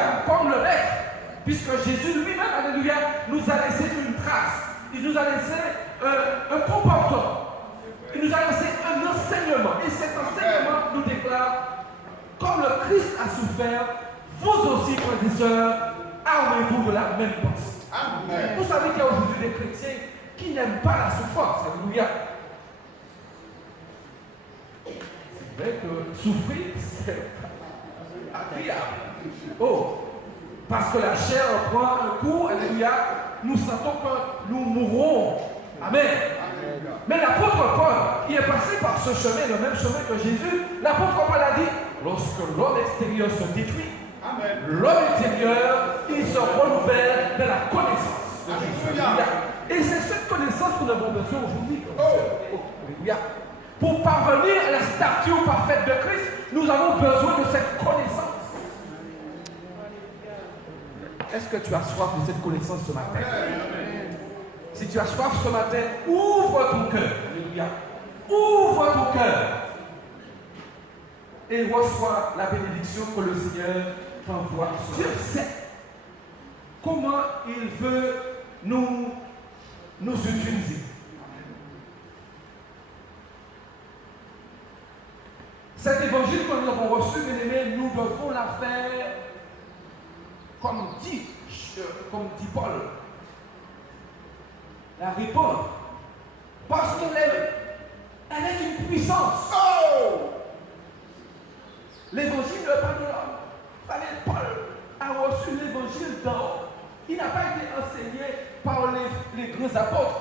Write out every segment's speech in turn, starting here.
alléluia, comme le maître, puisque Jésus lui-même, alléluia, nous a laissé une trace. Il nous a laissé un comportement. Il nous a laissé un enseignement. Et cet enseignement nous déclare, comme le Christ a souffert, vous aussi, frères et sœurs, armez-vous de la même pensée. Amen. Vous savez qu'il y a aujourd'hui des chrétiens qui n'aiment pas la souffrance. Alléluia. C'est vrai que souffrir, c'est agréable. Oh, parce que la chair prend un coup, alléluia, nous sentons que nous mourrons. Amen. Mais l'apôtre Paul, qui est passé par ce chemin, le même chemin que Jésus, l'apôtre Paul a dit, lorsque l'homme extérieur se détruit, l'homme intérieur, il se renouvelle de la connaissance de Jésus. Et c'est cette connaissance que nous avons besoin aujourd'hui. Pour parvenir à la stature parfaite de Christ, nous avons besoin de cette connaissance. Est-ce que tu as soif de cette connaissance ce matin? Si tu as soif ce matin, ouvre ton cœur. Alléluia. Ouvre ton cœur. Et reçois la bénédiction que le Seigneur t'envoie. Dieu sait comment il veut nous utiliser. Cet évangile que nous avons reçu, bien aimé, nous devons la faire comme dit Paul. La répondre. Parce qu'elle est une puissance. Oh! L'évangile ne pas de l'homme. Paul a reçu l'évangile d'en haut. Il n'a pas été enseigné par les grands apôtres.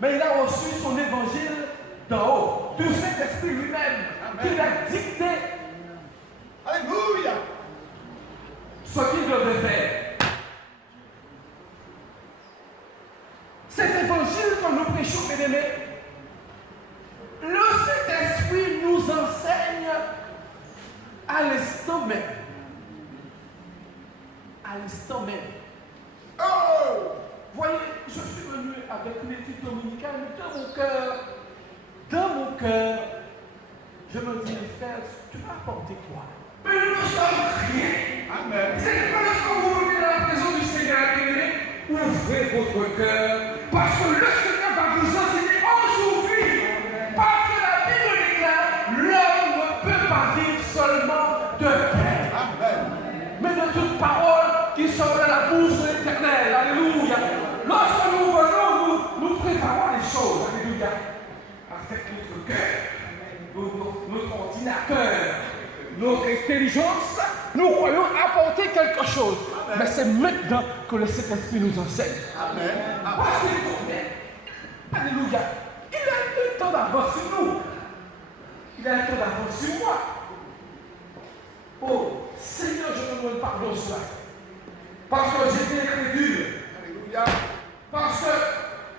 Mais il a reçu son évangile d'en haut. Du Saint-Esprit lui-même. Qui l'a dicté. Alléluia. Ce qu'il devait faire. Cet évangile que nous prêchons, bien aimés, le Saint-Esprit nous enseigne à l'instant même. À l'instant même. Oh! Voyez, je suis venu avec une étude dominicale, mais dans mon cœur, je me dis, frère, tu vas apporter quoi? Mais nous ne sommes rien. Amen. C'est pas lorsque vous venez dans la présence du Seigneur, ouvrez votre cœur, parce que le Seigneur va vous enseigner aujourd'hui. Parce que la Bible déclare, l'homme ne peut pas vivre seulement de pain. Amen. Mais de toute parole qui sort de la bouche de l'Éternel. Alléluia. Lorsque nous venons, nous préparons les choses. Alléluia. Avec notre cœur, notre ordinateur, notre intelligence, nous croyons apporter quelque chose. Amen. Mais c'est maintenant que le Saint-Esprit nous enseigne. Amen. Parce qu'il connaît. Alléluia. Il a le temps d'avance sur nous. Il a le temps d'avance sur moi. Oh, Seigneur, je te demande pardon cela. Parce que j'étais incrédule. Alléluia. Parce que,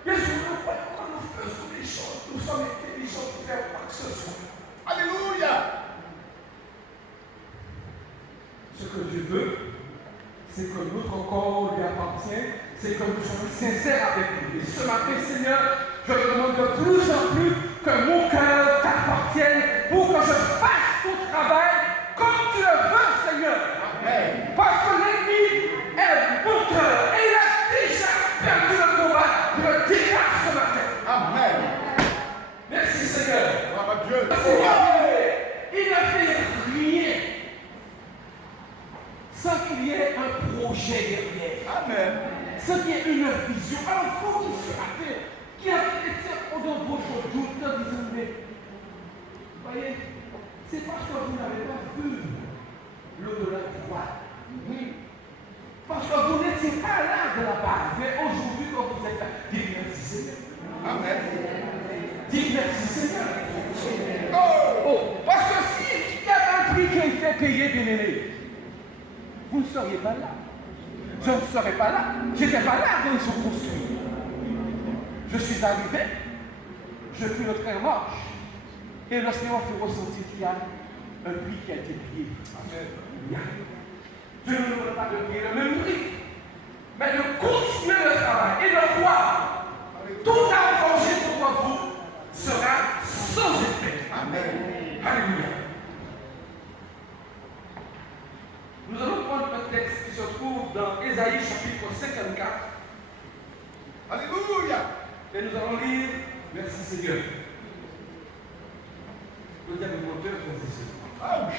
bien sûr, nous croyons que nous faisons des choses. Nous sommes intelligents pour faire quoi que ce soit. Alléluia. Ce que Dieu veut, c'est que notre corps lui appartient, c'est que nous soyons sincères avec lui. Et ce matin, Seigneur, je te demande de plus en plus que mon cœur t'appartienne pour que je fasse ton travail comme tu le veux, Seigneur. Amen. Parce que l'ennemi est mon cœur et il a déjà perdu le combat. Je le déclare ce matin. Amen. Merci, Seigneur. Dieu. Il n'a fait rien sans qu'il y ait un projet derrière. Amen. Sans qu'il y ait une vision. Alors, il faut qu'il se rappelle qui a été pendant votre doute en disant, mais, voyez, c'est parce que vous n'avez pas vu l'au-delà du roi. Parce que vous n'étiez pas là de la base. Mais aujourd'hui, quand vous êtes là, dites merci Seigneur. Amen. Dites merci Seigneur. Oh, parce que s'il y a un prix qui a été payé, bien aimé, vous ne seriez pas là. Je ne serais pas là. Je n'étais pas là quand ils sont construits. Je suis arrivé, je pris le train marche, et le Seigneur fait ressentir qu'il y a un prix qui a été payé. Amen. Dieu ne veut pas de payer le même prix, mais de continuer le travail et de croire. Tout arrangé pour vous sera sans effet. Amen. Alléluia. Nous allons prendre Alléluia. Et nous allons lire, merci Seigneur. Le diable moteur, ah oui.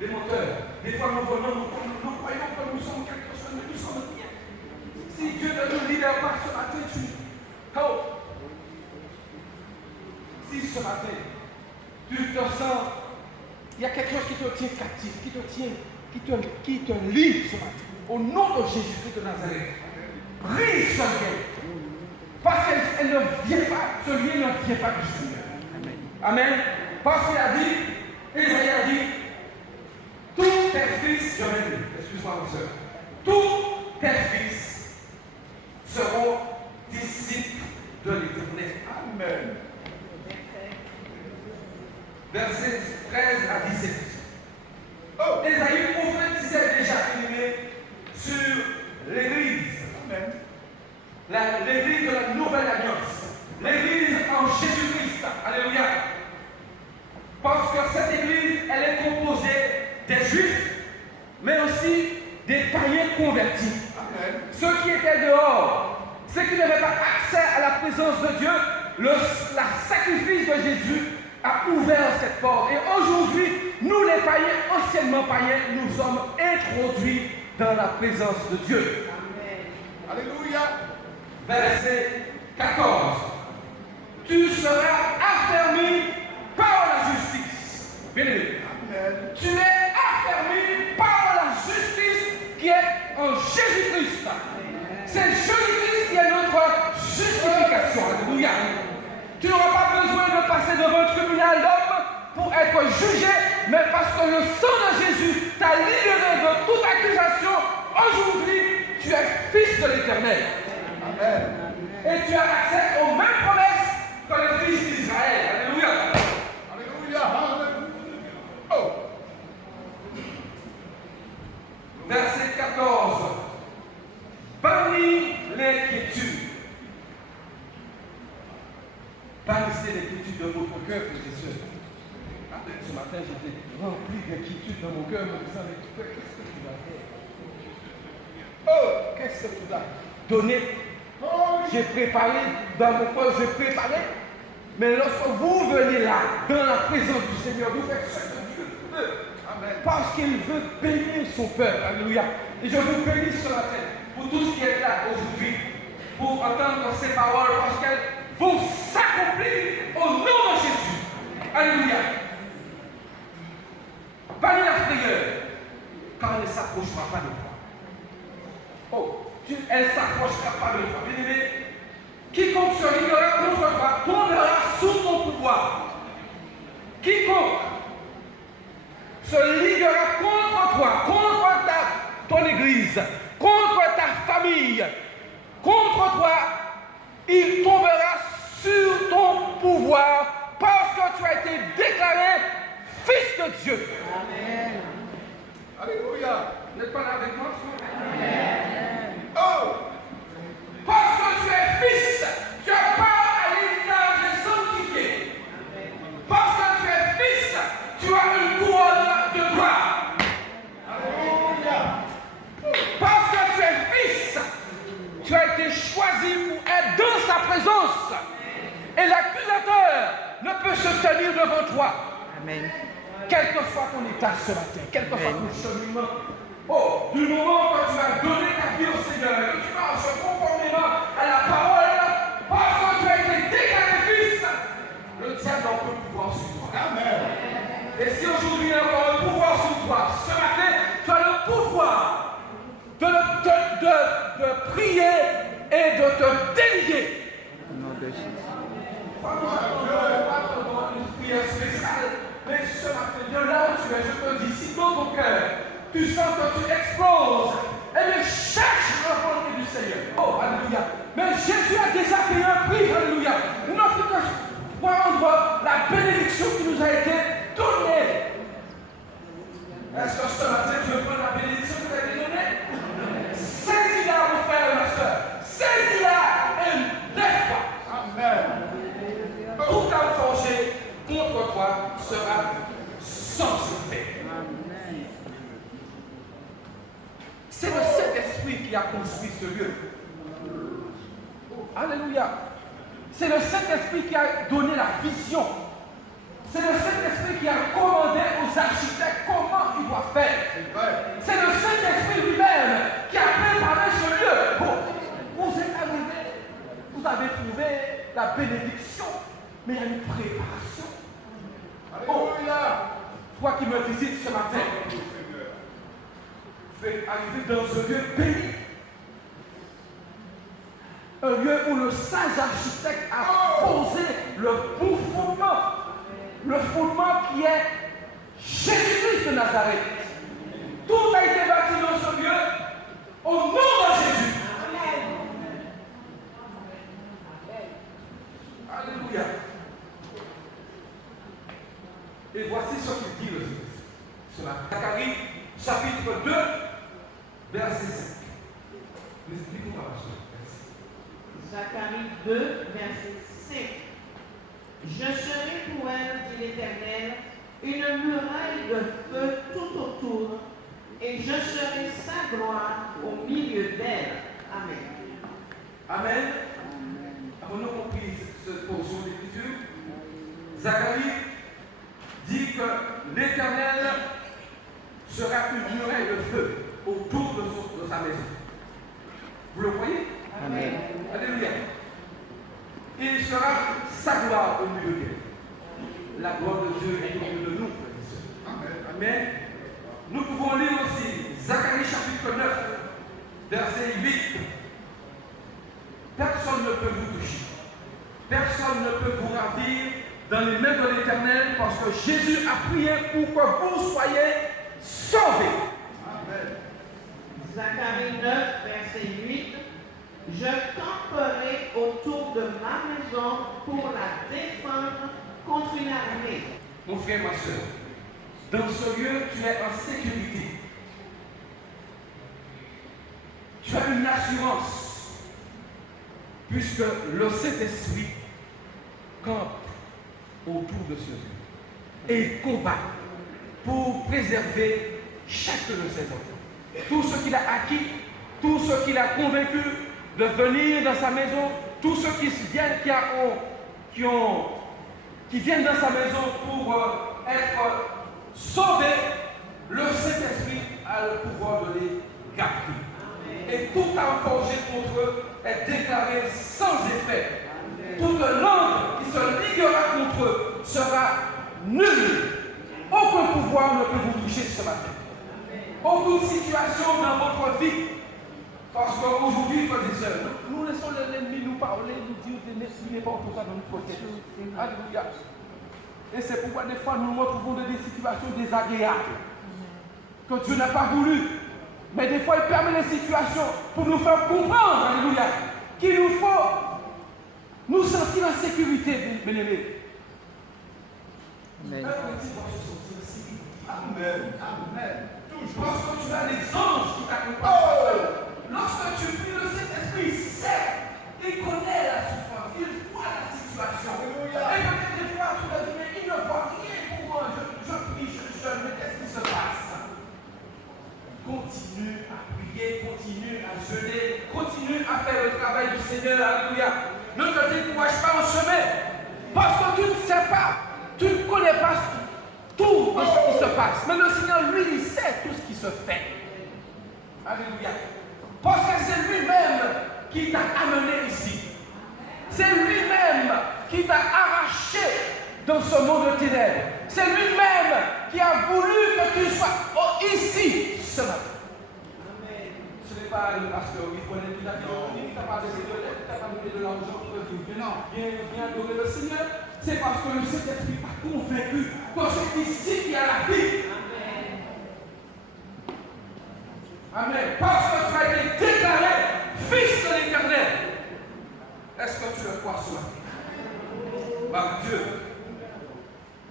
Les moteurs. Des fois, nous voyons, nous croyons que nous sommes quelque chose, mais nous sommes rien. Si Dieu ne nous libère pas ce matin, si ce matin, tu te sens, il y a quelque chose qui te tient captif, qui te lie ce matin. Au nom de Jésus-Christ de Nazareth, brise ce lien. Parce qu'elle ne vient pas, ce lien ne vient pas du Seigneur. Amen. Parce qu'il a dit, Isaïe a dit, tous tes fils, excuse-moi mon soeur, tous tes fils seront disciples de l'Éternel. Amen. Versets 13 à 17. Oh, Isaïe prophétisait déjà sur l'Église. Amen. L'Église de la Nouvelle Alliance. L'Église en Jésus-Christ. Alléluia. Parce que cette Église, elle est composée des Juifs, mais aussi des païens convertis. Amen. Ceux qui étaient dehors, ceux qui n'avaient pas accès à la présence de Dieu, le sacrifice de Jésus a ouvert cette porte. Et aujourd'hui, nous les païens, anciennement païens, nous sommes introduits dans la présence de Dieu. Amen. Alléluia. Verset 14. Tu seras affermi par la justice. Bien-aimé. Tu es affermi par la justice qui est en Jésus-Christ. C'est Jésus-Christ qui est notre justification. Alléluia. Tu n'auras pas besoin de passer devant un tribunal d'hommes pour être jugé, mais parce que le sang de Jésus t'a libéré de toute accusation. Aujourd'hui, tu es fils de l'Éternel. Amen. Et tu as accès aux mêmes promesses que le fils d'Israël. Alléluia. Alléluia. Oh. Verset 14. Parmi l'inquiétude. Bannissez l'inquiétude de votre cœur, frères et sœurs. Ce matin, j'étais rempli d'inquiétude dans mon cœur, me disant, mais qu'est-ce que tu vas faire? Oh, qu'est-ce que tu vas donner? J'ai préparé, dans mon cœur, j'ai préparé. Mais lorsque vous venez là, dans la présence du Seigneur, vous faites ce que Dieu veut. Amen. Parce qu'il veut bénir son peuple. Alléluia. Et je vous bénis ce matin pour tout ce qui est là aujourd'hui, pour entendre ces paroles, parce qu'elles vont s'accomplir au nom de Jésus. Alléluia. Bannis la frayeur, car elle ne s'approchera pas de toi. Oh, elle ne s'approchera pas de toi. Bien-aimé, quiconque se liguera contre toi tombera sous ton pouvoir. Quiconque se liguera contre toi, contre ton église, contre ta famille, contre toi, il tombera sur ton pouvoir parce que tu as été déclaré fils de Dieu. Amen. Alléluia. Vous n'êtes pas là avec moi ce matin? Amen. Oh! Parce que tu es fils, tu as part à l'héritage sanctifié. Parce que tu es fils, tu as une couronne de gloire. Alléluia. Parce que tu es fils, tu as été choisi pour être dans sa présence. Et l'accusateur ne peut se tenir devant toi. Amen. Quel que soit ton état ce matin, quel que soit ton cheminement, oh, du moment que tu as donné ta vie au Seigneur, que tu marches conformément à la parole, parce que tu as été déclaré fils, le diable n'a pas de pouvoir sur toi. Amen. Et si aujourd'hui il y a encore un pouvoir sur toi, ce matin, tu as le pouvoir de prier et de te délier. Au nom de Jésus. Une prière spéciale. Mais ce matin, de là où tu es, je te dis, si dans ton cœur, tu sens que tu exploses, et bien cherche la volonté du Seigneur. Oh, alléluia. Mais Jésus a déjà payé un prix, alléluia. Nous n'avons plus que prendre la bénédiction qui nous a été donnée. Est-ce que ce matin, tu veux prendre la bénédiction qui t'a été donnée? Saisis-la, mon frère et ma soeur. Saisis-la et lève-toi. Amen. Tout à forger contre toi sera sans effet. C'est le Saint-Esprit qui a construit ce lieu. Alléluia. C'est le Saint-Esprit qui a donné la vision. C'est le Saint-Esprit qui a commandé aux architectes comment ils doivent faire. C'est le Saint-Esprit lui-même qui a préparé ce lieu. Bon, vous êtes arrivés, vous avez trouvé la bénédiction, mais il y a une préparation. Alléluia. Toi qui me visites ce matin, je vais arriver dans un lieu béni. Un lieu où le sage architecte a posé le bon fondement. Le fondement qui est Jésus-Christ de Nazareth. Tout a été bâti dans ce lieu au nom de Jésus. Alléluia. Et voici ce qu'il dit le Seigneur. Cela. Zacharie, chapitre 2, verset 5. Explique-moi la chose. Zacharie 2, verset 5. Je serai pour elle, dit l'Éternel, une muraille de feu tout autour, et je serai sa gloire au milieu d'elle. Amen. Amen. Avons-nous compris cette portion d'écriture? Zacharie dit que l'Éternel sera une muraille de feu autour de sa maison. Vous le voyez? Amen. Alléluia. Il sera sa gloire au milieu d'elle. La gloire de Dieu est au milieu de nous, frères et sœurs. Amen. Nous pouvons lire aussi Zacharie chapitre 9, verset 8. Personne ne peut vous toucher. Personne ne peut vous ravir dans les mains de l'Éternel parce que Jésus a prié pour que vous soyez sauvés. Amen. Zacharie 9, verset 8. Je camperai autour de ma maison pour la défendre contre une armée. Mon frère, ma soeur, dans ce lieu, tu es en sécurité. Tu as une assurance, puisque le Saint-Esprit campe autour de ce lieu et combat pour préserver chacun de ses enfants. Tout ce qu'il a acquis, tout ce qu'il a convaincu de venir dans sa maison, tous ceux qui viennent, qui viennent dans sa maison pour être sauvés, le Saint-Esprit a le pouvoir de les garder. Et tout forgé contre eux est déclaré sans effet. Toute langue qui se liguera contre eux sera nulle. Aucun pouvoir ne peut vous toucher ce matin. Aucune situation dans votre vie. Parce qu'aujourd'hui, frères et sœurs, nous laissons l'ennemi nous parler, nous dire n'importe quoi dans notre tête. Alléluia. Et c'est pourquoi des fois nous nous retrouvons dans des situations désagréables que Dieu n'a pas voulu. Mais des fois il permet les situations pour nous faire comprendre, alléluia, qu'il nous faut nous sentir en sécurité, bien-aimés. Amen. Amen. Amen. Parce que tu as les anges qui t'accompagnent. Lorsque tu pries, le Saint-Esprit sait, il connaît la souffrance, il voit la situation. Alléluia. Et peut-être des fois tu vas dire, mais il ne voit rien pour moi. Je prie, je jeûne, mais qu'est-ce qui se passe? Continue à prier, continue à jeûner, continue à faire le travail du Seigneur. Alléluia. Ne te décourage pas en chemin. Parce que tu ne sais pas, tu ne connais pas tout de ce qui se passe. Mais le Seigneur, lui, il sait tout ce qui se fait. Alléluia. Parce que c'est lui-même qui t'a amené ici. C'est lui-même qui t'a arraché dans ce monde de ténèbres. C'est lui-même qui a voulu que tu sois ici ce matin. Amen. Ce n'est pas le pasteur qui connaît tout à fait, qui t'a pas donné de l'argent pour te dire viens adorer le Seigneur. C'est parce que le Saint-Esprit t'a convaincu que c'est ici qu'il y a la vie. Amen. Parce que tu as été déclaré fils de l'Éternel. Est-ce que tu le crois ce matin? Par Dieu.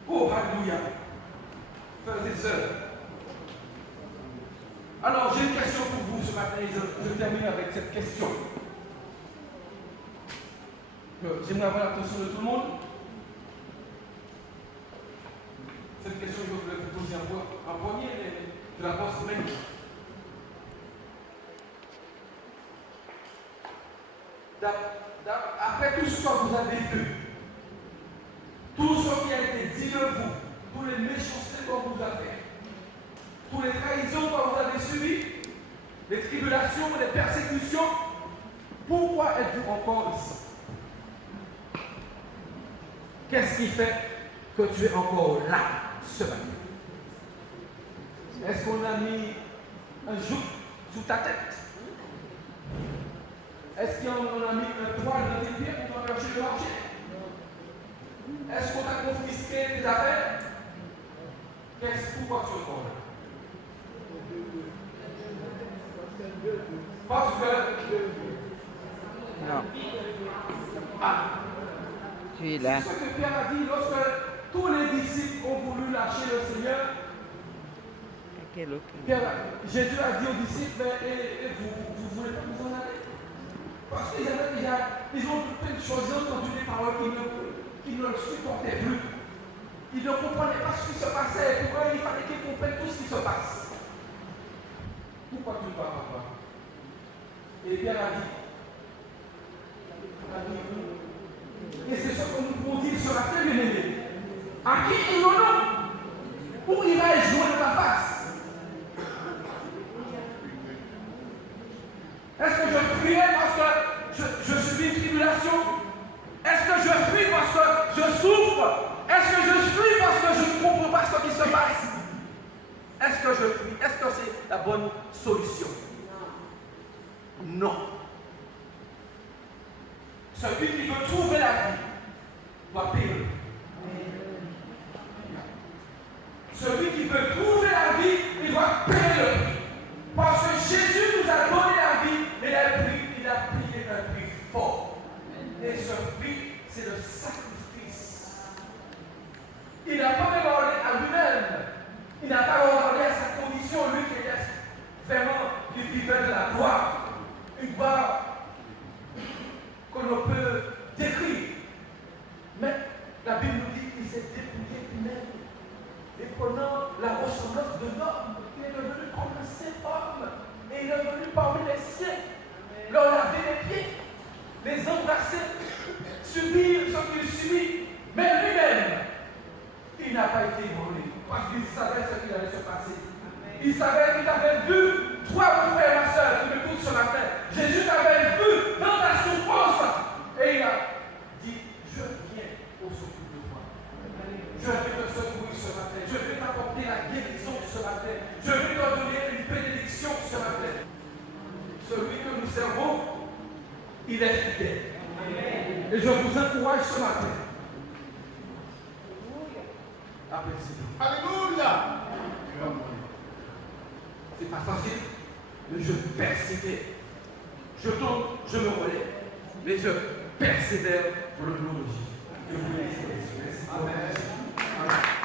Oh, alléluia. Frères et sœurs. Alors, j'ai une question pour vous ce matin et je termine avec cette question. J'aimerais avoir l'attention de tout le monde. Cette question, je voulais vous poser en premier, mais je la pose quand même. après tout ce que vous avez vu, tout ce qui a été dit de vous, tous les méchancetés qu'on vous a fait, toutes les trahisons que vous avez subies, les tribulations, les persécutions, pourquoi êtes-vous encore ici? Qu'est-ce qui fait que tu es encore là ce matin? Est-ce qu'on a mis un joug sous ta tête? Est-ce qu'on a mis un poil dans tes pieds pour t'empêcher de marcher? Est-ce qu'on a confisqué tes affaires? Pourquoi tu es encore là? Parce que... Non. Ah. Tu es là. C'est ce que Pierre a dit lorsque tous les disciples ont voulu lâcher le Seigneur. Jésus a dit aux disciples, mais vous voulez pas vous en aller? Parce qu'ils ont plein de choses, ils ont entendu des paroles qui ne le supportaient plus. Ils ne comprenaient pas ce qui se passait. Pour eux, il fallait qu'ils comprennent tout ce qui se passe. Pourquoi tu ne vas pas? Et Pierre a dit, et c'est ce que nous pouvons dire ce matin, bien-aimés. À qui irons-nous? Où irai-je joindre ta face? Est-ce que je fuirai parce que je subis une tribulation? Est-ce que je fuis parce que je souffre? Est-ce que je fuis parce que je ne comprends pas ce qui se passe? Est-ce que je fuis? Est-ce que c'est la bonne solution? Non. Celui qui veut trouver la vie doit payer. Celui qui veut trouver la vie, il doit payer le prix. Parce que Jésus nous a donné la vie, et il a payé un prix fort. Et ce prix, c'est le sacrifice. Il n'a pas regardé à lui-même. Il n'a pas regardé à sa condition, lui qui est vraiment du vivant de la gloire. Une gloire qu'on ne peut décrire. Mais la Bible nous dit qu'il s'est dépouillé lui-même. Et prenant la ressemblance de l'homme, il est devenu comme un saint homme. Et il est venu parmi les siens, leur laver les pieds, les embrasser, subir ce qu'il subit. Mais lui-même, il n'a pas été immolé. Parce qu'il savait ce qu'il allait se passer. Il savait qu'il t'avait vu, toi mon frère et ma soeur qui m'écoute ce matin. Jésus t'avait vu dans ta souffrance. Et il a dit, je viens au secours de toi. Je vais te secourir ce matin. Je vais t'apporter la guérison ce matin. Je vais te donner une bénédiction ce matin. Celui que nous servons, il est fidèle. Et je vous encourage ce matin. Applaudissez-nous. Alléluia. C'est pas facile, mais je persévère. Je tombe, je me relève, mais je persévère pour le nom de Jésus. Je vous remercie. Amen.